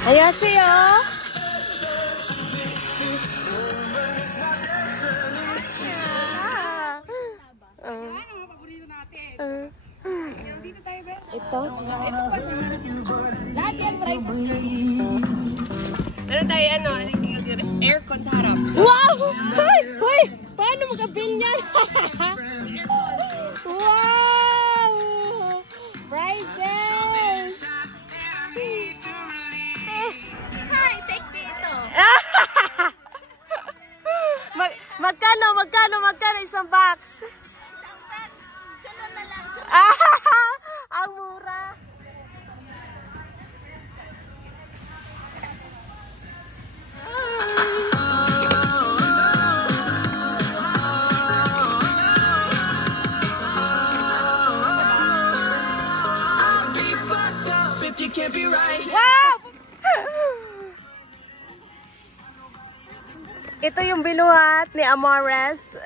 안녕하세요. Ito? Ito pa si lahat yan prices. Meron tayo aircon sa harap. Wow! Hoy! Hoy! Paano mag-bill niyan? Wow! Prizes! Hi, take dito. Magkano isang box? Isang box. Chulo na lang. Ang mura. Wow! Ito yung binuhat ni Amores.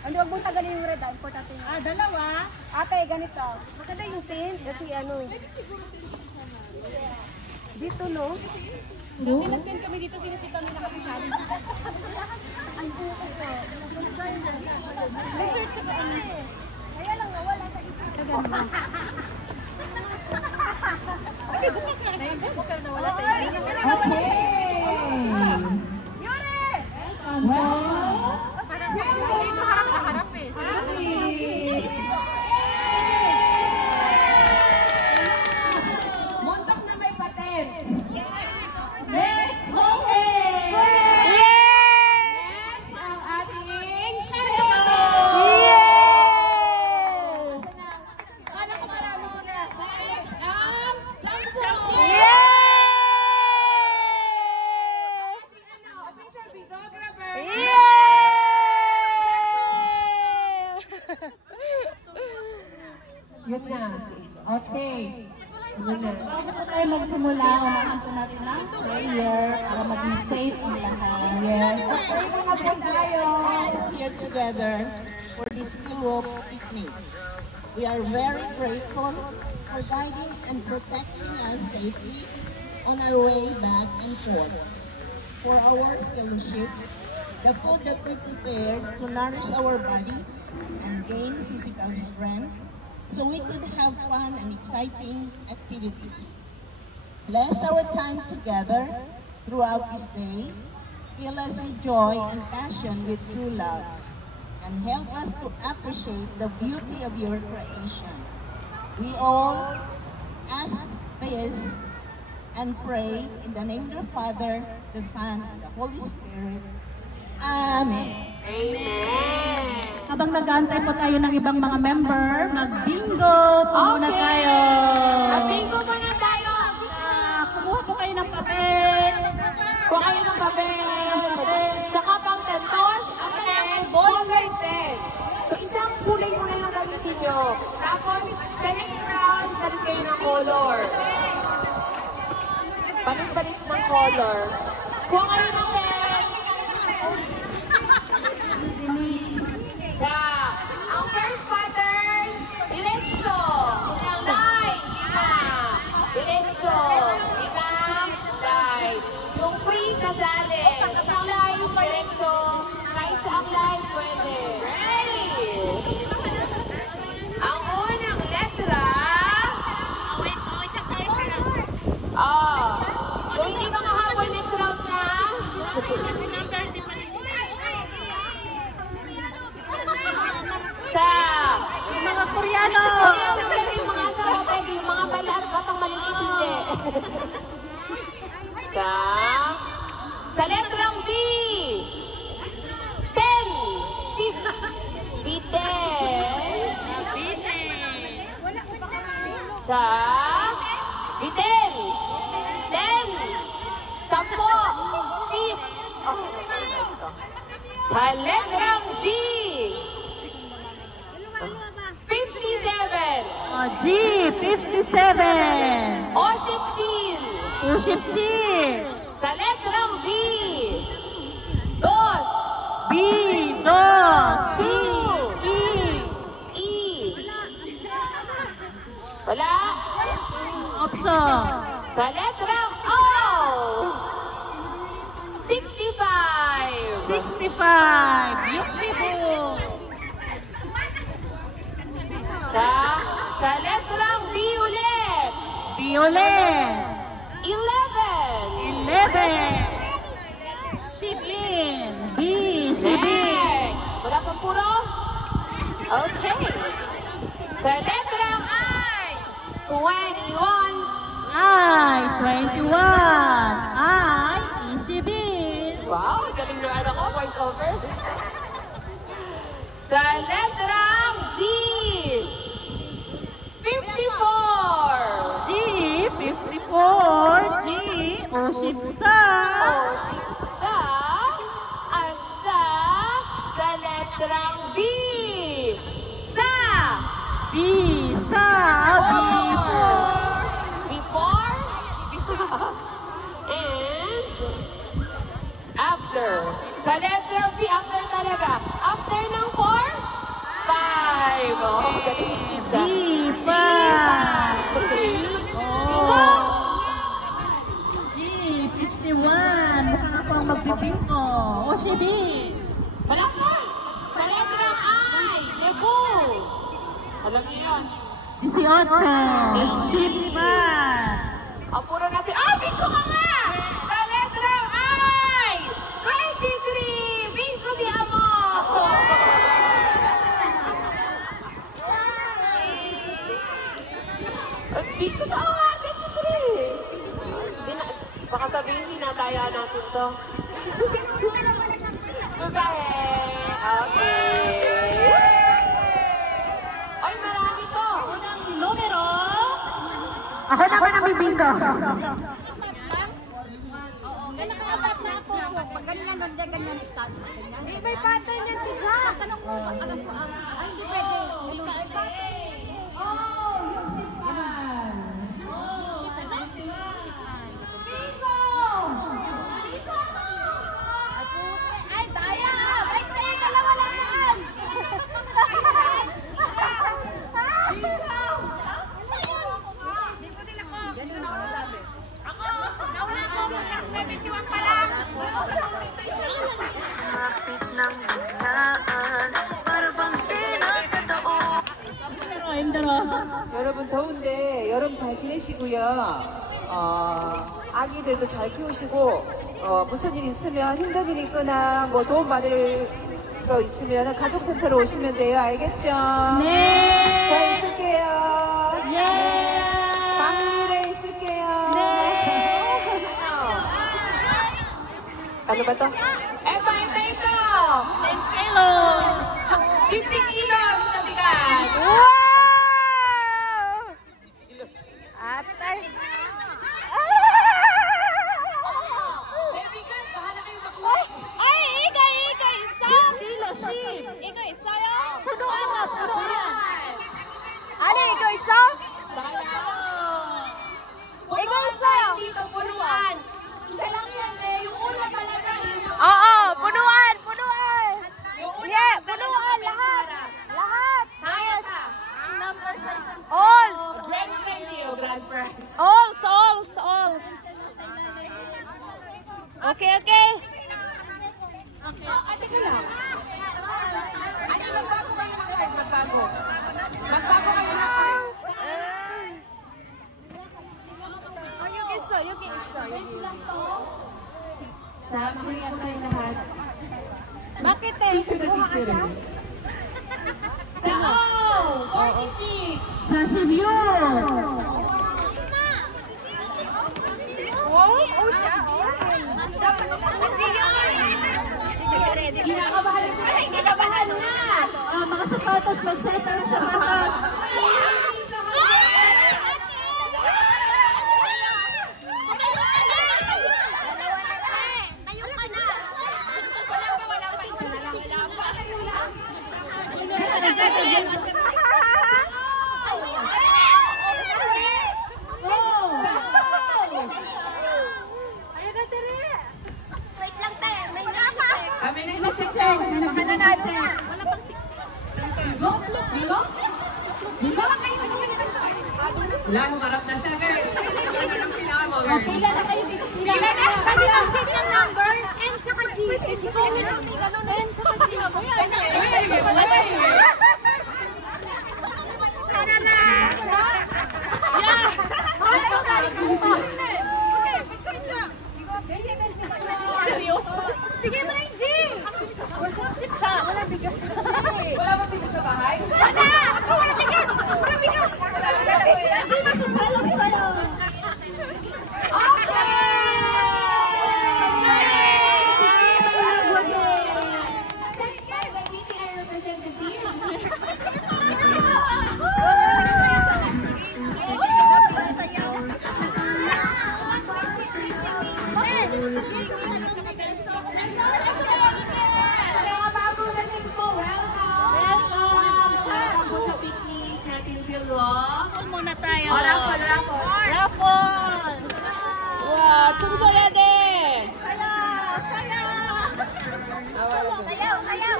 Ano, wag mong tagalin yung red, importante yung... Dalawa. Ate, ganito. Maganda yung pin. Kasi ano. Dito, no? Pinagpin kami dito, sinisita kami nakapitali. Ang buko ko. Research ko ano. Kaya lang nawala sa isa. Kaganda. Nawala sa isa. Okay. Yuri! Wow! Dito harap na harap eh. Montok na may paten. Yes! Okay! Next, ang ating Pedro! Yes! Kala ko marami sila. Next, ang Samsung! Yes! Official videographer! Yun na. Okay. Yun na. Bago po tayo magsimula, unahan po natin ng prayer para maging safe ang lahat. Yes. Pray muna po tayo. Here together for this Europe picnic. We are very grateful for guiding and protecting us safely on our way back and forth. For our fellowship, the food that we prepared to nourish our body and gain physical strength, so we could have fun and exciting activities. Bless our time together throughout this day. Fill us with joy and passion with true love. And help us to appreciate the beauty of your creation. We all ask this and pray in the name of the Father, the Son, and the Holy Spirit. Amen. Habang nag-aantay po tayo ng ibang mga member, mag-bingo po muna tayo. Mag-bingo muna tayo! Kumuha po kayo ng papel. Kuha kayo ng papel. Tsaka pang tantos, ang ball pen. So isang kulay muna yung gamitin nyo. Tapos, sa next round, balik kayo ng color. Balik-balik ng color. Kuha kayo ng pen. Ang first pattern, diretso. Ang line, diretso. Line. Yung free, kasali. Yung line, diretso. Kahit sa ang line, pwede. Ready? Ang unang letra. Kung hindi makahabol next round na. Yung mga Koreano. Yung mga asawa pwede, yung mga balat, batang maliit hindi. Sa letrang B. sa Bitel. 10. 10. Sheep. Sa letrang G. 57. G, 57. Oship Chill. Uship Chi. Sa letrang B. 2. B, 2. T, E. E. Wala. Option. Sa letrang O. 65. 65. Yukshibu. Sa letrang B ulit. Violet. 11. 11. Shibin. B, Shibin. Next. Wala pang puro? Okay. Sa letrang I. 21. I, 21. I, Ishibin. Wow, galing na ano ko, voice over. Sa letrang G. 54. G, 54. G, Oshipsa. Oshipsa. Asa. Sa letrang B. Sa. B, Sa. B4. Before. And after. Sa letra B, after talaga. After ng 4, 5. Oh, galing siya. B5. Bingo! G, 51. Mukha ako ang magbibingo. Oshibi. Wala pa! Sa letrang I, Cebu. Alam niyo yun. 18. Shibba. Ang puro natin. Bingo ka nga! Sa letrang I, 23. Bingo si Amo. Bingo ka nga, 23. Baka sabihin, hinataya natin to. Susahe. Okay. Ay, marami to. Numero. Ako naman ang bibinggo. Ganun-apat na ako. Pag ganyan, ganyan start. Hindi, may pattern yan si Jack. Tanong ko, alam ko, ay, hindi pwede. Oh, yung sipan. Bingo! Ay, daya! Wait, tayo ka lang wala yan! Bingo! Bingo din ako. Yan yun ako nasabi. Ako, nauna ako, 71 pa lang. Kapit ng biglaan, para bang pinagkataon. 힘들어. 여러분 더운데 여름 잘 지내시고요. 아기들도 잘 키우시고 무슨 일 있으면 힘든 일 있거나 뭐 도움 받을 거 있으면 가족센터로 오시면 돼요. 알겠죠? 네. 저 있을게요. 예. 방미래 있을게요. ano ba to? Ito. 10 kilo. 50 kilos na bigas. Wow! Atay. May bigas, bahala kayo mag-uwi. Ay, ika, isa. Kilo, ship. Ika, isa yan. Punuan na, punuan. Ano, ikaw isa? Saka na. Ikaw Punuan isa. tayo dito, punuan. Isa lang yan eh. Yung una talaga. Oo, punuan, punuan. Yung una. Yeah, punuan, lahat. Lahat. Hayata. Number sa isang. Alls. Grand prize yun, grand prize. Alls. Okay. Teka lang. Ano, magbago kayo ng card? Magbago. Magbago kayo ng card. 여기 있어. Sa mga po tayo lahat. Bakit eh? Picture na picture. Sa O, 46. 46. siya. Kinakabahan na sila. Hindi kabahan na. Mga sapatos, mag-set ang sapatos. Wait lang tayo. May napa. May nagsicheck check. Mananalo na. Wala pang 60. Bimbo? Wala, humarap na siya, girl. Ano nang kailangan mo, girl? Pila na kayo dito. Pila Pila na. Pwede mag-check ng number. N tsaka G. Kasi kung ano may ganun N tsaka G. Sana na. Seryoso? Bigyan mo na yung G. Wala bigas. Wala bang bigas sa bahay? Wala. Ako wala bigas. Wala bigas. Masasalang sa'yo. Muna tayo. Raffle. 와, 춤춰야 돼. Sayaw, sayaw.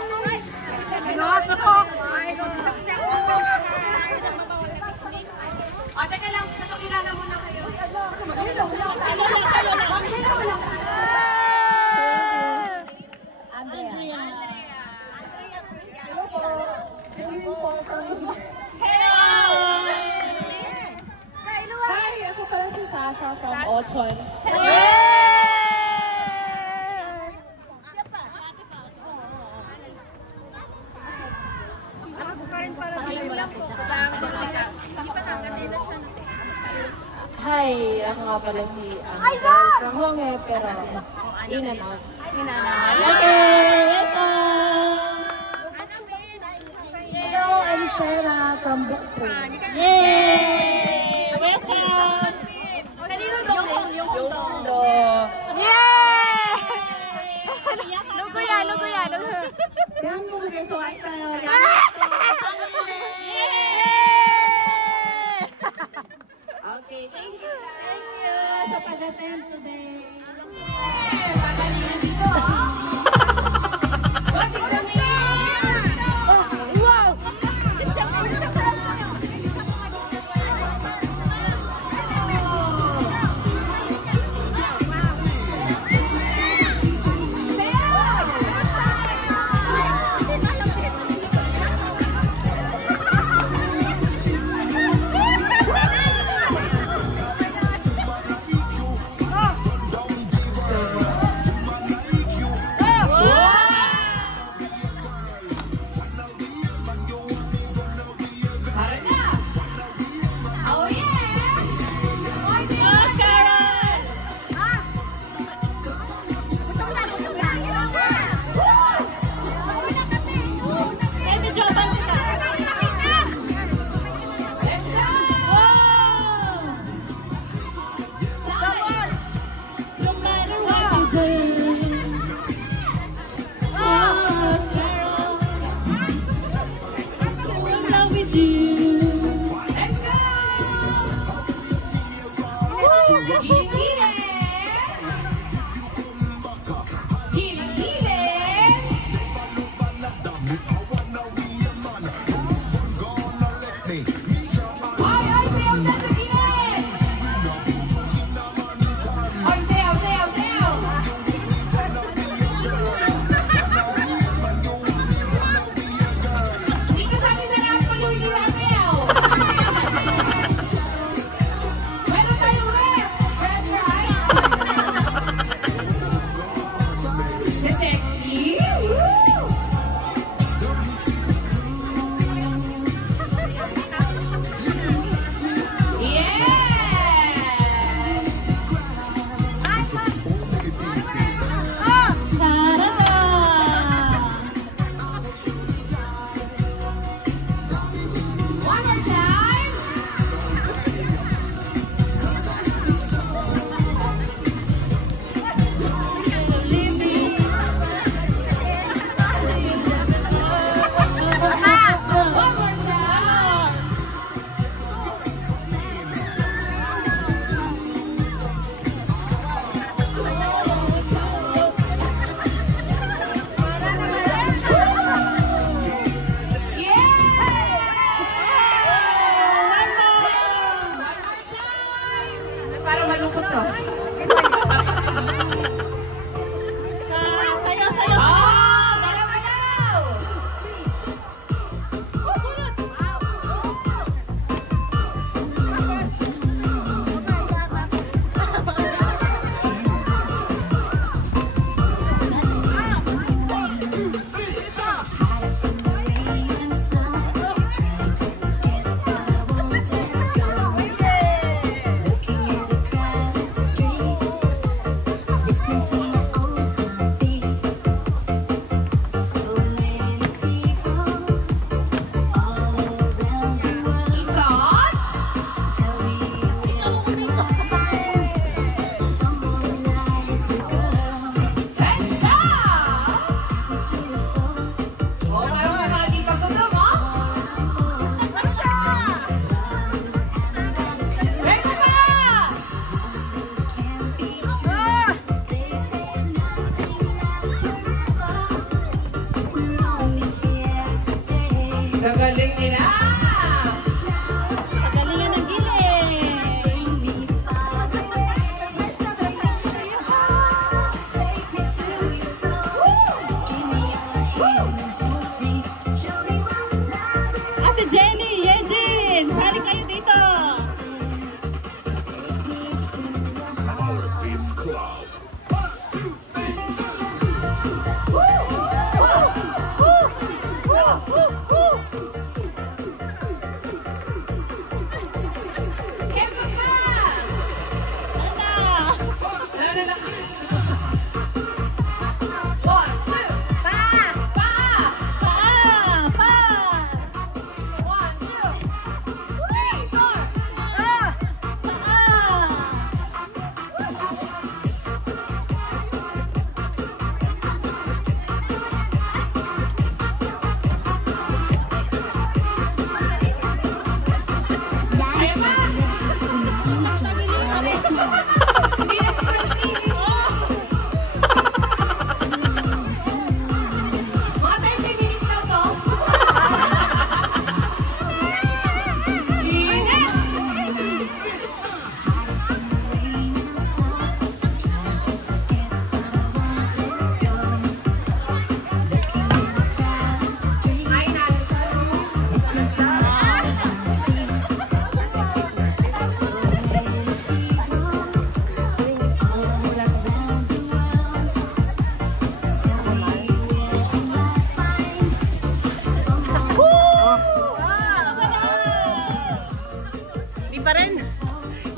Teka lang, nakakilala muna kayo. Hello po. Celine po. Hi, ako pala si Sasha from Ochon. Hi, ako nga pala si Angel from Honge, pero in and out. Hello, I'm Shera from Book 3. Yay! Welcome! 누구야? 대한민국에서 왔어요. Okay, thank you. Sa pag-attend today. Pagalingan dito. Bakit kami? Wow! Sa galing nila! Pagalingan ng gilid. Ate Jenny, Yejin, sali kayo dito.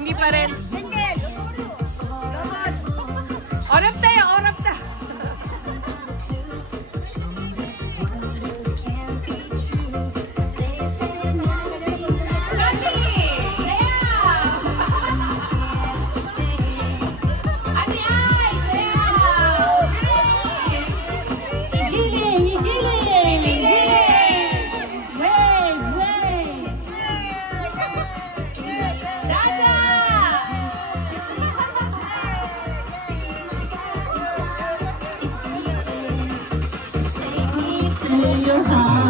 Hindi pa rin. Orap tayo, orap ta. Your heart.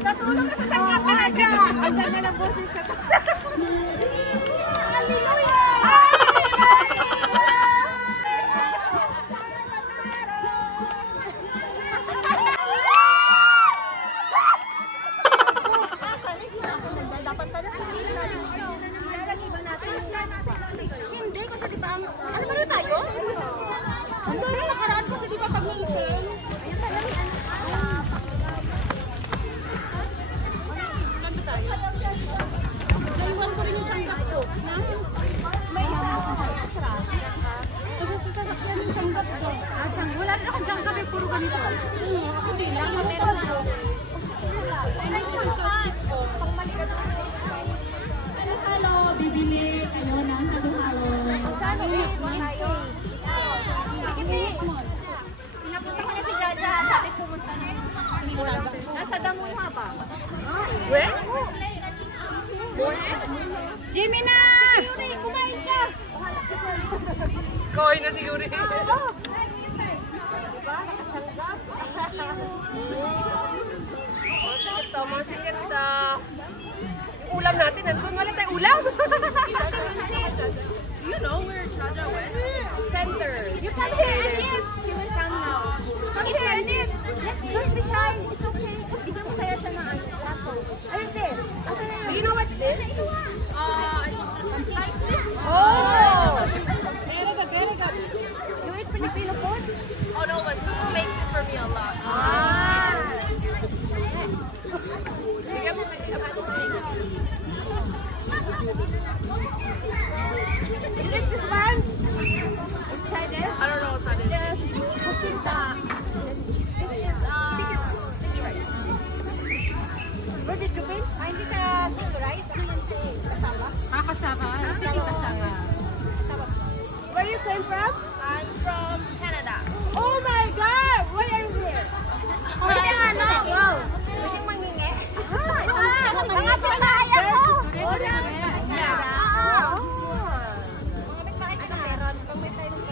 Natulog ka sa tangkapanaga. Ang ganda ng boses sa dapat pala sa ilalagay ba natin? Hindi, kasi di ba, ano ba tayo? Ano ba nakaraan kasi di ba pag-iisip? Naiwan ko rin yung tanggap ko. May isa ako sa extra. Kasi sa sasakyan yung tanggap ko. Koy na siguro. Masikip to. Yung ulam natin, nandun. Wala tayong ulam. You know where Shaja went? Center. You can share it. She will come now. You can share it. Don't be shy. It's okay. Bigyan mo kaya siya ng shato. Ayun din. Do you know what's this? Oh! Very good, very good. You eat Filipino food? Oh no, but Sumo makes it for me a lot. Bigyan mo kayo. Is it this one? Inside it? I don't know what's that is. Yes. Kuchinta. Where did you been? Hindi sa right? Kasama? Kasama. Sige, kasama. Where you came from? I'm from Canada. Oh my God! Why are you here? Pwede nga na. Wow. Pwede mangingi. Mga pinaya ko.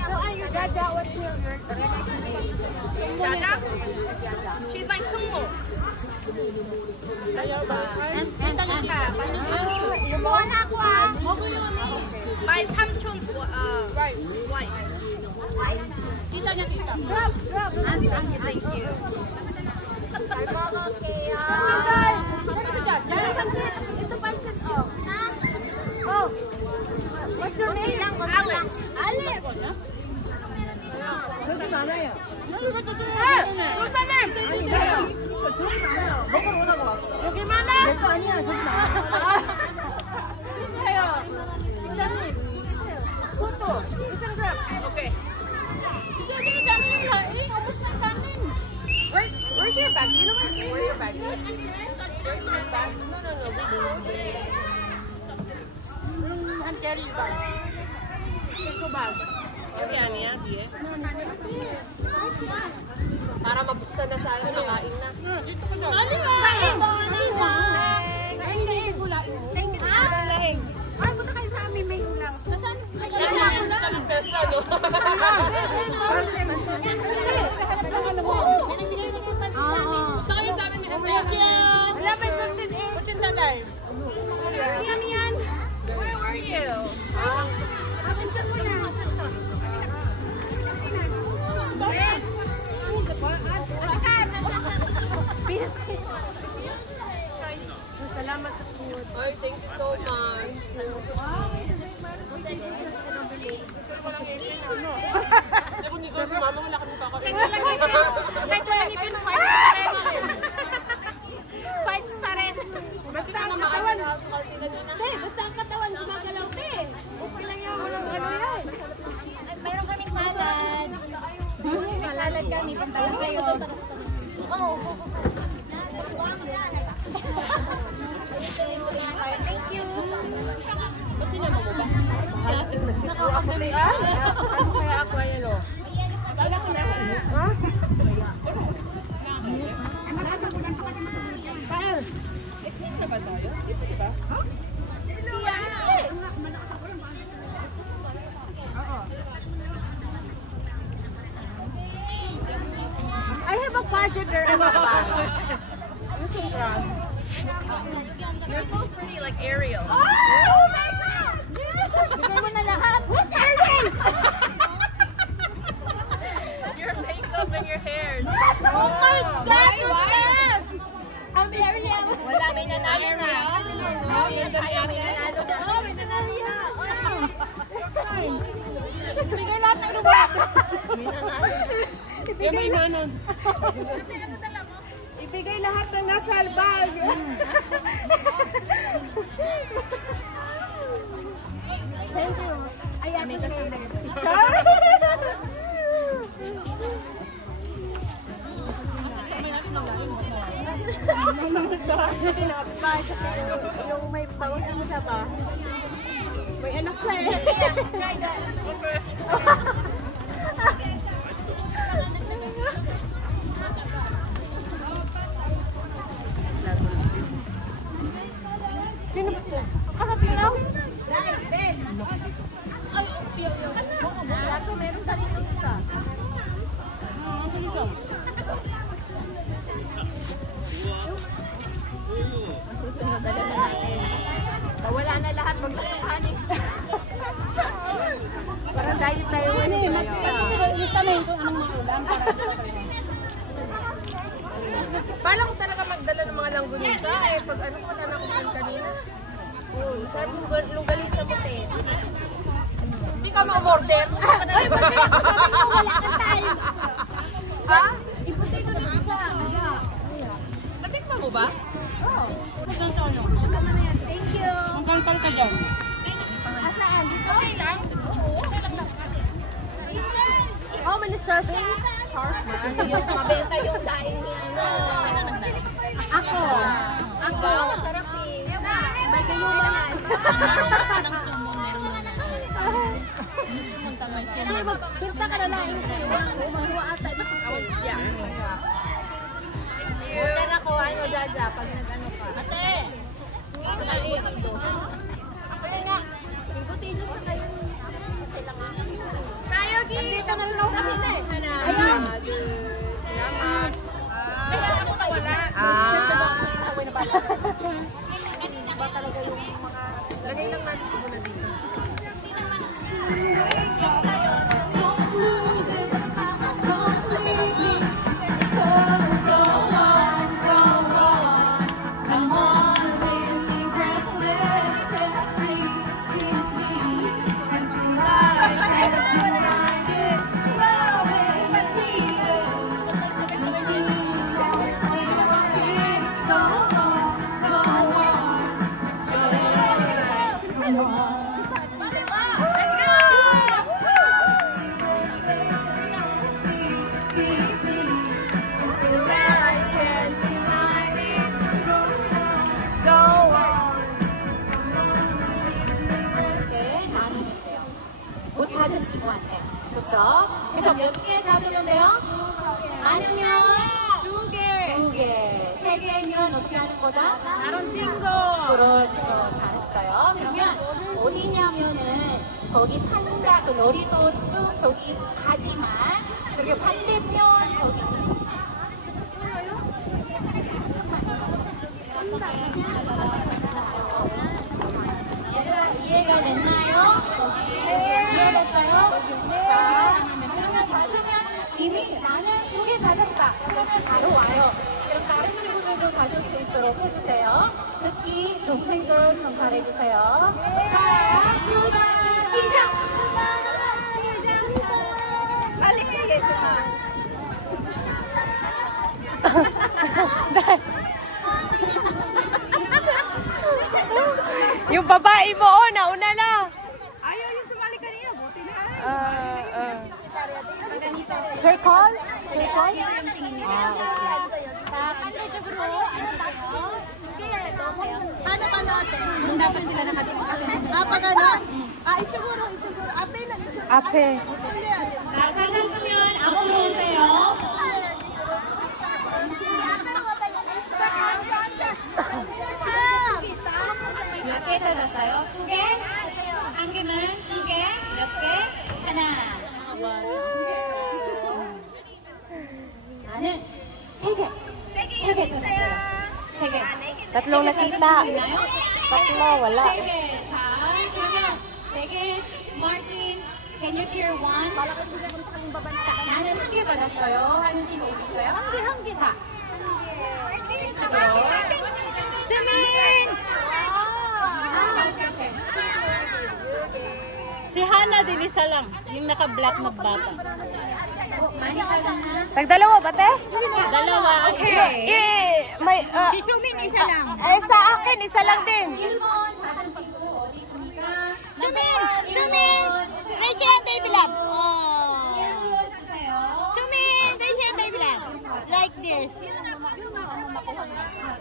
So are you Jaja? What's your Jaja? She's my sumo. Lumuha na ako ah. My samchon wife. Tita niya tita. Drop. Thank you. Ito pansit oh. Oh. What's your name? Alice. Alice. 저기 많아요. 여기 많아? 내거 아니야, 저기 많아. 주세요. 팀장님. 포토. 이상 그럼. Okay. 이게 장님 ubos na kanin. Where's your bag? You know where your bag is? Where's your bag? No. And carry bag. Take a bag. Yan niya, diye. Para mabuksan na sa akin, nakain na. Dito ka daw. Ano nga? Kain. Kain. Lahing. Ay, punta kayo sa amin, may ulang. Nasaan? Wala pa yung suntin eh. Putin talay. Yan. Where were you? Attention mo na. Salamat sa food. Ay, thank you so much. Kung hindi ko sumama, wala kami kakain. Kahit walang ipin, fights pa rin. Basta ang katawan. Basta ang katawan, gumagalaw ka eh. Okay lang yan, walang ano yan. Mayroon kaming salad. Salad kami, pantalan kayo. Oh. Thank you. Ba't sinama mo ba? Si ate nakakagalian? Ano kaya ako yan o? Wala ko na. Ha? Paano? Exit na ba tayo? Dito diba? Ha? I have a budget there. You're so pretty, like Ariel. Oh my God! Bigay mo na lahat. Who's Ariel? Your makeup and your hair. Oh my God! Why? I'm Ariel. Wala, may nanalo na. Oh, ganda ni ate. Oh, may nanalo yan. Bigay lahat ng lubat. May nanalo. May manon. Ibigay lahat ng nasa albag. Thank you. Ayan, may kasama. Yung may paus mo siya ba? May anak siya eh. Try that. Sino ba ito? Kakapiraw? Ay, dito, meron sa dito isa. Susunod na natin. Nawala na lahat, maglakahanin. Parang diet tayo. Lista mo yung anong may ulam. Pala ko talaga magdala ng mga langgunisa eh. Pag ano ko, wala na akong pan kanina. Sarap yung longganisa mo, te. Hindi ka ma-order. Ay, bakit? Sabi mo, wala ka time. Ha? Iputay ko na siya. Natikman mo ba? Thank you. Ang kantal ka dyan. Asaan? Dito? Okay lang? Oh, may serving. Mabenta yung daing ni ano. Ako. Masarap eh. May gayuman. Ng sumo, meron na. Ay, magbenta ka na laing sa'yo. Mahuwa ata. Order ako, ano, Jaja, pag nag-ano ka. Ate! Maliit ito. Igutin nyo sa kayo. Tayo, Gi! Dito na lang kami na eh. Ayan. Salamat. Kaya ako pa wala. Lagay lang natin ko muna dito. 못 찾은 친구한테. 그쵸? 그래서 몇 개 찾으면돼요? 많으면 2개. 2개. 3개면 어떻게 하는 거다? 다른 친구. 그렇죠. 잘했어요. 그러면 어디냐면은 거기 판다, 그 놀이도 쭉 저기 가지만 그리고 반대편 거기 얘들아 이해가 됐나요? 이해됐어요? 자, 그러면 찾으면 이미 나는 2개 찾았다. 그러면 바로 와요. 그럼 다른 친구들도 찾을 수 있도록 해주세요. 듣기 동생들 좀 잘해주세요. 자, 출발 시작! Balik kayo sa Yung babae mo, oh, nauna na. ayaw yung sumali kanina. Buti na. Circle? Circle? Paano ate? Yung dapat sila nakatingin. Pag ganon? Itsiguro. Ape na. Ape. 자, 찾았으면 앞으로 오세요. 몇 개 찾았어요? 2개? 한 개면 2개? 몇 개? 하나. 나는 3개. 3개 찾았어요. 3개. Tatlong nakita. Tatlo, wala. 3개. 자, 그러면 3개. Martin, can you share one? 자, 나는 1개 받았어요. 하는 친구 어디 있어요? 한 개. 자. 이쪽으로. Sumin! 오케이. Si Hana din isa lang, yung naka-black na bata. 많이 찾았나? Tagdalawa ba, te? Dalawa. May, Si Sumin isa lang. sa akin, isa lang din. 1번 찾은 친구 어디 있습니까? Sumin! Rachel Baby Lab. Oh. 1번 주세요. Sumin! Rachel Baby Lab. Like this.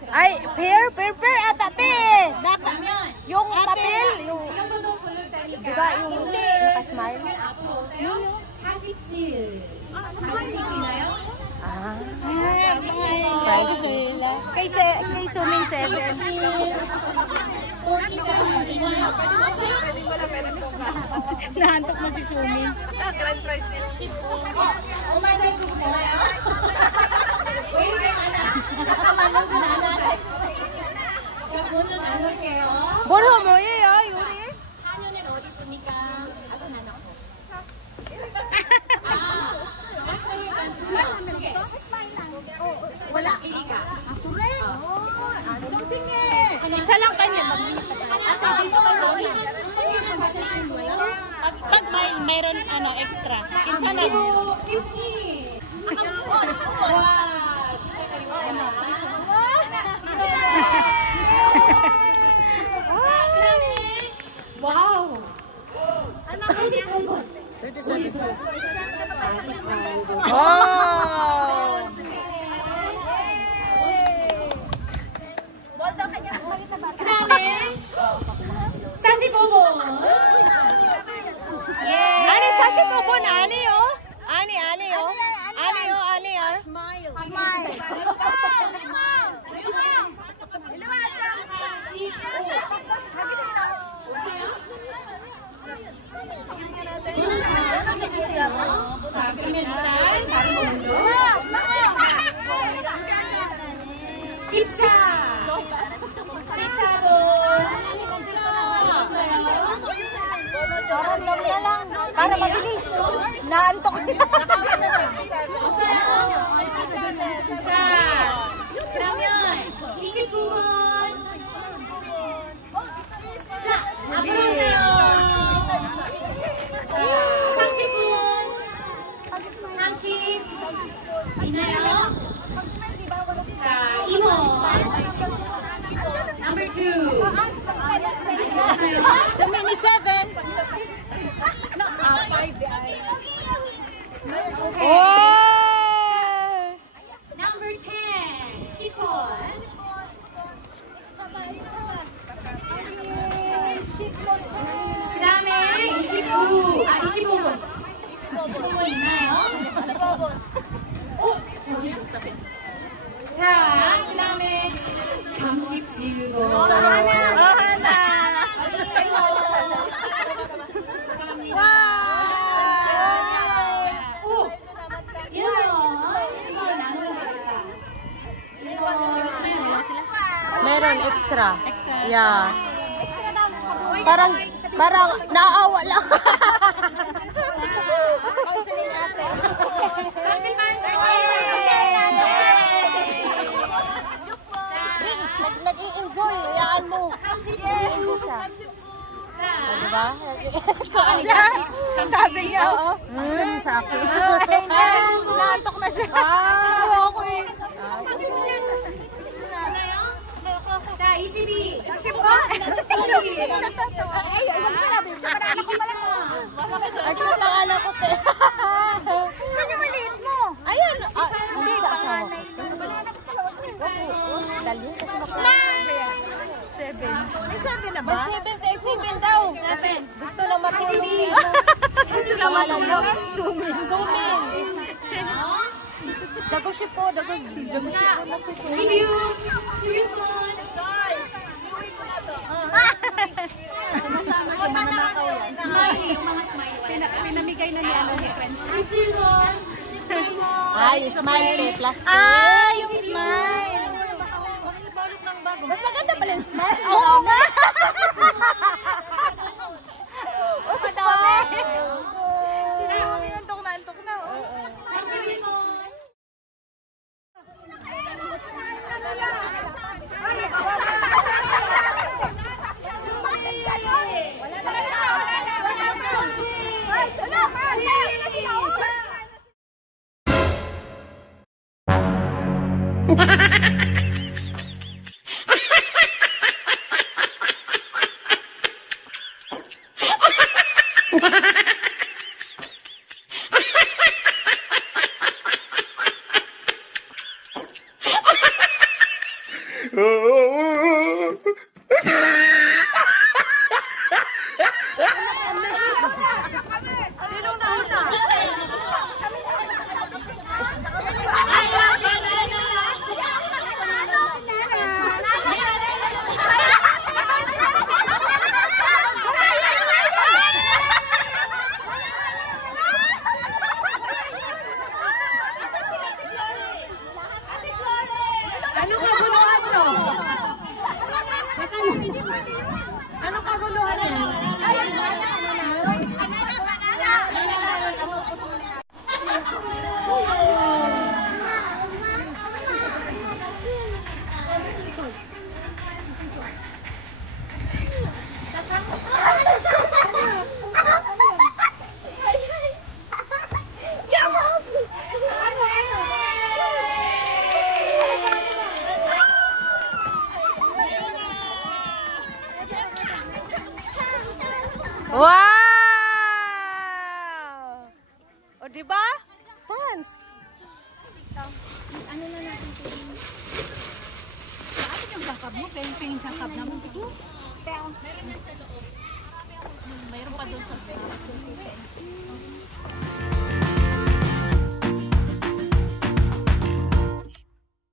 Ay, pair ata, te. 그러면 Yung papel. 지금도 보여드릴게요. Diba yung naka-smile? 47. 사진 찍히나요? Kay Suming 7. 47. Nahantok na si Suming. Grand prize din. Umanda po nayo? Wait, nakamanong si nanay. 문은 안 올게요. 뭘 뭐예요, 요리? 차녀는 어디 있습니까? 아서 나눠. 막상이가 두 개. wala. Iliga. 정승님. Isa lang kanya. 하나 dito kayo. 성경은 사진 거요? Pag mayroon extra. Kinsa na? 50. 와, 축하드립니다. Wow! 와. 그다음에 45번. 아니 45번 아니요. 아니요. 아니요. 자, 그러면 일단 다른 번호. 14. 14번. Para mabilis. Naantok na. 없어요. 자, 그러면 29번. 자, 앞으로 오세요. 자, 30분. 30. 있나요? 자, 2번. Number 2. 없어요? Sumini 7. Number 10. 10번. 그 다음에 25번. 25번 있나요? 25번. 저기? 자, 그 다음에 37번. 오! 1번. 이거 나누면 되겠다. 1번. Meron extra. Yeah. Parang naawa lang. Nag-i-enjoy. Hayaan mo. Enjoy siya. Diba? Sabi niya. Oo. Asan sa akin? Naantok na siya. Nawa ko eh. 자, 22. 10 Ay, sila pangalan ko, te. Kanya maliit mo. Ayan. Hindi sa asawa. Dali, kasi makasama. 7. May 7 na ba? May 7 daw. Gusto na matulog. Gusto na matulog. Sumin. Jagoshi po. Jagoshi po na si Sumin. review. 16번. Smiley. Yung mga smiley. Pinamigay na niya ni friends. 17번. Ay, smile te. Plastic. Yung smile. Mas maganda pala yung smile. Oo nga. Madami. Antok na. 31번. Wow! O, diba? Dance! Ano na natin ito? Bakit yung sakab mo? Peng-peng sakab naman ito. Mayroon pa doon sa